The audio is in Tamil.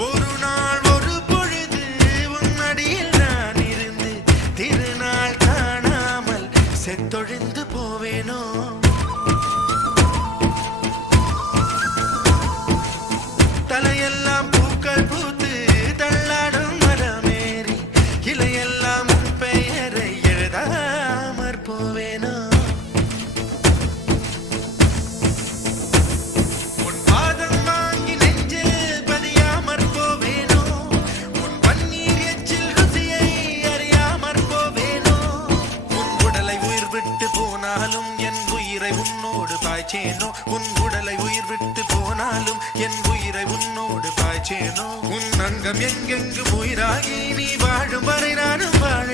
ஒரு நாள் ஒரு பொழுது உன்னடியில் நான் இருந்து திருநாள் காணாமல் செத்தொழிந்து போவேனோ தலையெல்லாம் பூக்கள் பூத்து தள்ளாடும் மரமேறி இலையெல்லாம் உன் பெயரை எழுதாமற் போவேனோ உன் பாதம் வாங்கி நெஞ்சில் பதியாமற் போவேனோ உன் பன்னீர் எச்சில் ருசியை அறியாமற் போவேனோ உன் உடலை உயிர் விட்டு போனாலும் என் உயிரை உன்னோடு பாய்ச்சேனோ உன் உடலை உயிர் விட்டு போனாலும் என் உயிரை உன்னோடு பாய்ச்சேனோ உன் அங்கம் எங்கெங்கு உயிராகி நீ வாழும் வரை நானும் வாழ